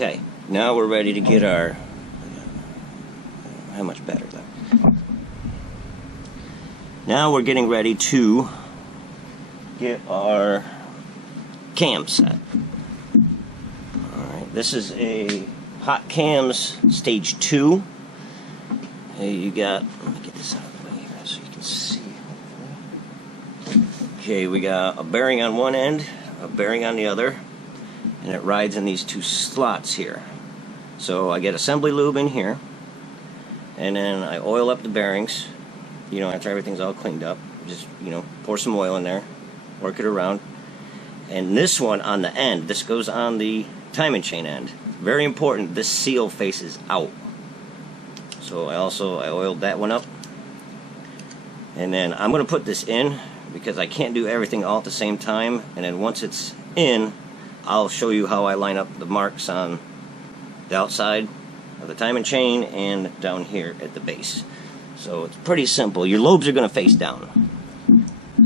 Okay, now we're ready to get our... How much better though? Now we're getting ready to get our cam set. Alright, this is a Hot Cams Stage 2. You got... Let me get this out of the way here so you can see. Okay, we got a bearing on one end, a bearing on the other, and it rides in these two slots here. So I get assembly lube in here, and then I oil up the bearings. You know, after everything's all cleaned up, just, you know, pour some oil in there, work it around. And this one on the end, this goes on the timing chain end. Very important, this seal faces out. So I oiled that one up. And then I'm going to put this in because I can't do everything all at the same time. And then once it's in, I'll show you how I line up the marks on the outside of the timing chain and down here at the base. So it's pretty simple. Your lobes are going to face down.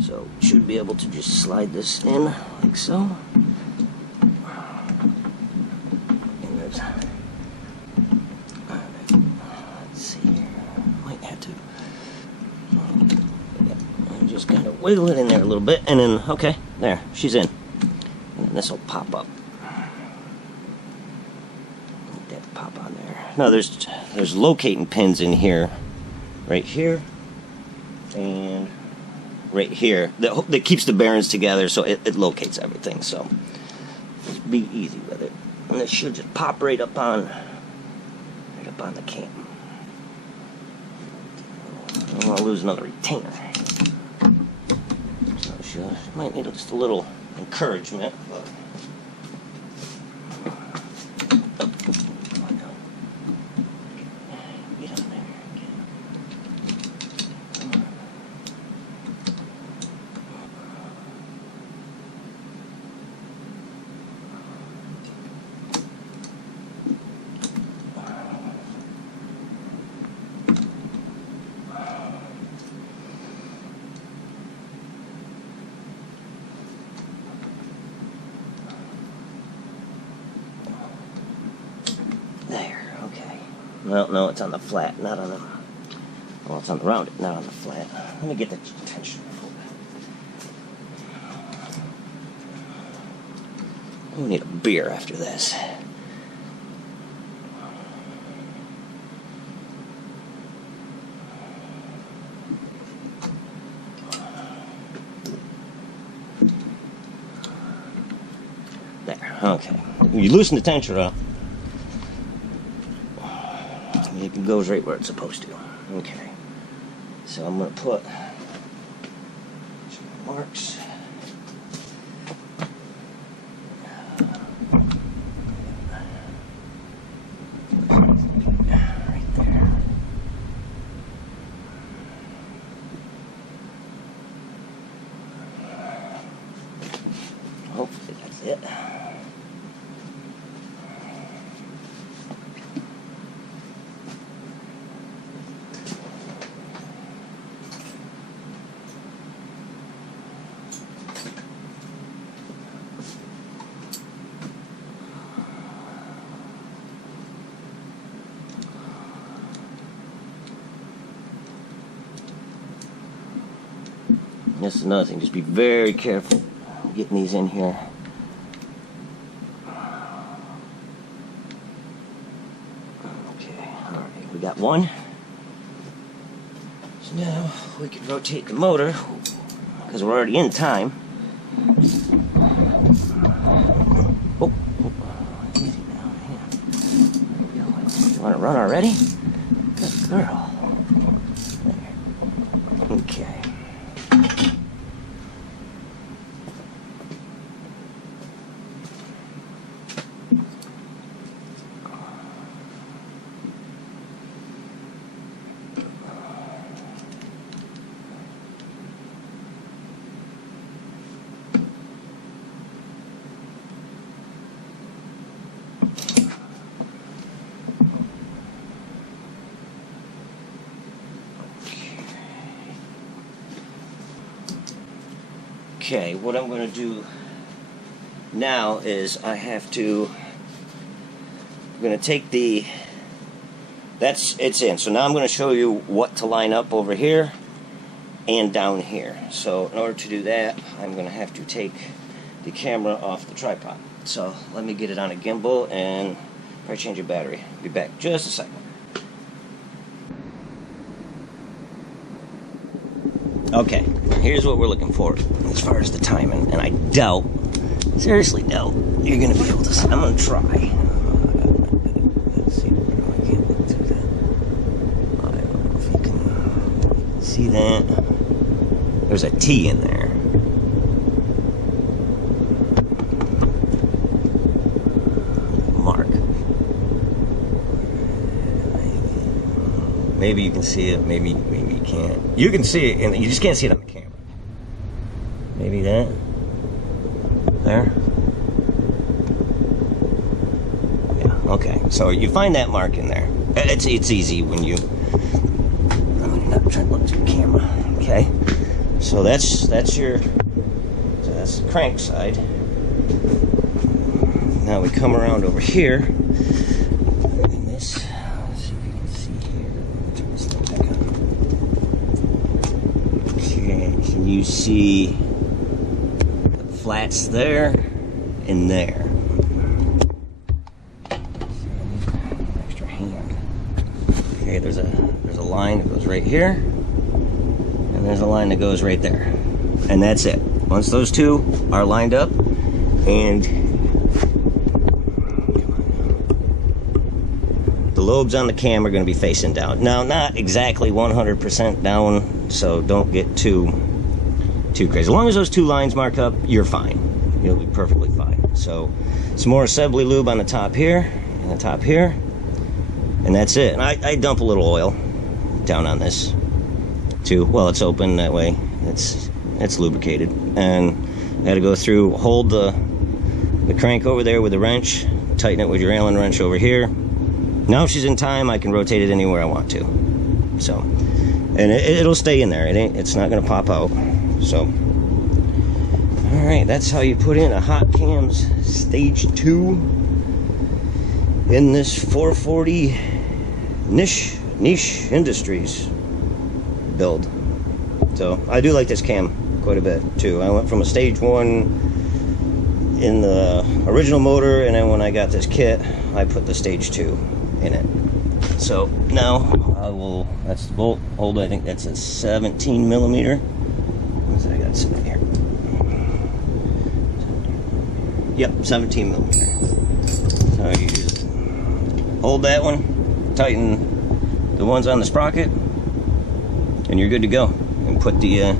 So you should be able to just slide this in like so. And there's, let's see here. Might have to just kind of wiggle it in there a little bit, and then, okay, there, she's in. And then this will pop up. That pop on there. No, there's locating pins in here, right here, and right here. That keeps the bearings together, so it locates everything. So just be easy with it, and it should just pop right up on the cam. I don't want to lose another retainer. So she might need just a little encouragement, but get on there. There, okay. Well, no, it's on the flat, not on the... Well, it's on the rounded, not on the flat. Let me get the tension. We need a beer after this. There, okay. You loosen the tension up. It goes right where it's supposed to. Okay. So I'm going to put some marks. Right there. Hopefully that's it. This is another thing, just be very careful getting these in here. Okay, alright, we got one. So now we can rotate the motor, because we're already in time. Oh, easy now, yeah. You want to run already? Good girl. There. Okay. Okay, what I'm going to do now is I have to going to take the... it's in. So now I'm going to show you what to line up over here and down here. So in order to do that, I'm going to have to take the camera off the tripod. So let me get it on a gimbal and probably change your battery. Be back just a second. Okay, here's what we're looking for as far as the timing, and I doubt, seriously doubt, you're going to be able to. I'm going to try. Let's see, I can't do that. I don't know if you can see that. There's a T in there. Mark. Maybe you can see it, maybe you can't. You can see it, and you just can't see it on the camera. Maybe that. There. Yeah, okay. So you find that mark in there. It's easy when you're not trying to look to the camera. Okay. So that's the crank side. Now we come around over here. And this, let's see if you can see here. Turn this thing back on. Okay, can you see the flats there and there? Extra hand. Okay, there's a line that goes right here, and there's a line that goes right there, and that's it. Once those two are lined up, and the lobes on the cam are going to be facing down. Now, not exactly 100% down, so don't get too crazy. As long as those two lines mark up, you're fine. You'll be perfectly fine. So, some more assembly lube on the top here, and the top here, and that's it. And I dump a little oil down on this, too. Well, it's open, that way it's lubricated. And I had to go through, hold the crank over there with the wrench, tighten it with your Allen wrench over here. Now if she's in time, I can rotate it anywhere I want to. So, and it'll stay in there. It's not going to pop out. So, all right, that's how you put in a Hot Cams Stage 2 in this 440 Niche Industries build. So I do like this cam quite a bit too. I went from a Stage 1 in the original motor, and then when I got this kit, I put the Stage 2 in it. So now I will, that's the bolt hold. I think that's a 17 millimeter. What I got sitting here? Yep, 17 millimeter. So you just hold that one, tighten the ones on the sprocket, and you're good to go. And put your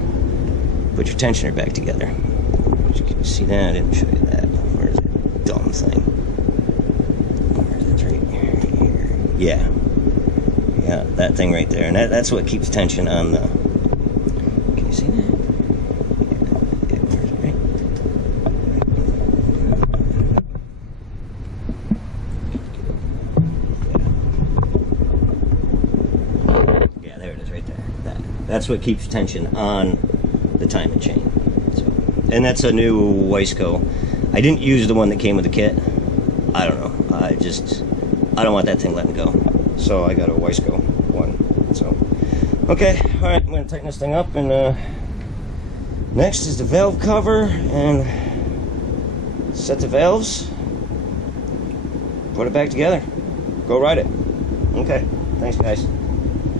tensioner back together. You can see that. I didn't show you that. Where's that dumb thing? Where's it? Right here. Yeah, that thing right there, and that's what keeps tension on the. Can you see that? Yeah, where's it? Right? Yeah, there it is, right there. That's what keeps tension on the timing chain. So, and that's a new Wiseco. I didn't use the one that came with the kit. I don't know. I don't want that thing letting go. So I got a Wiseco one. So, okay. All right. I'm going to tighten this thing up, and next is the valve cover, and set the valves. Put it back together. Go ride it. Okay. Thanks, guys.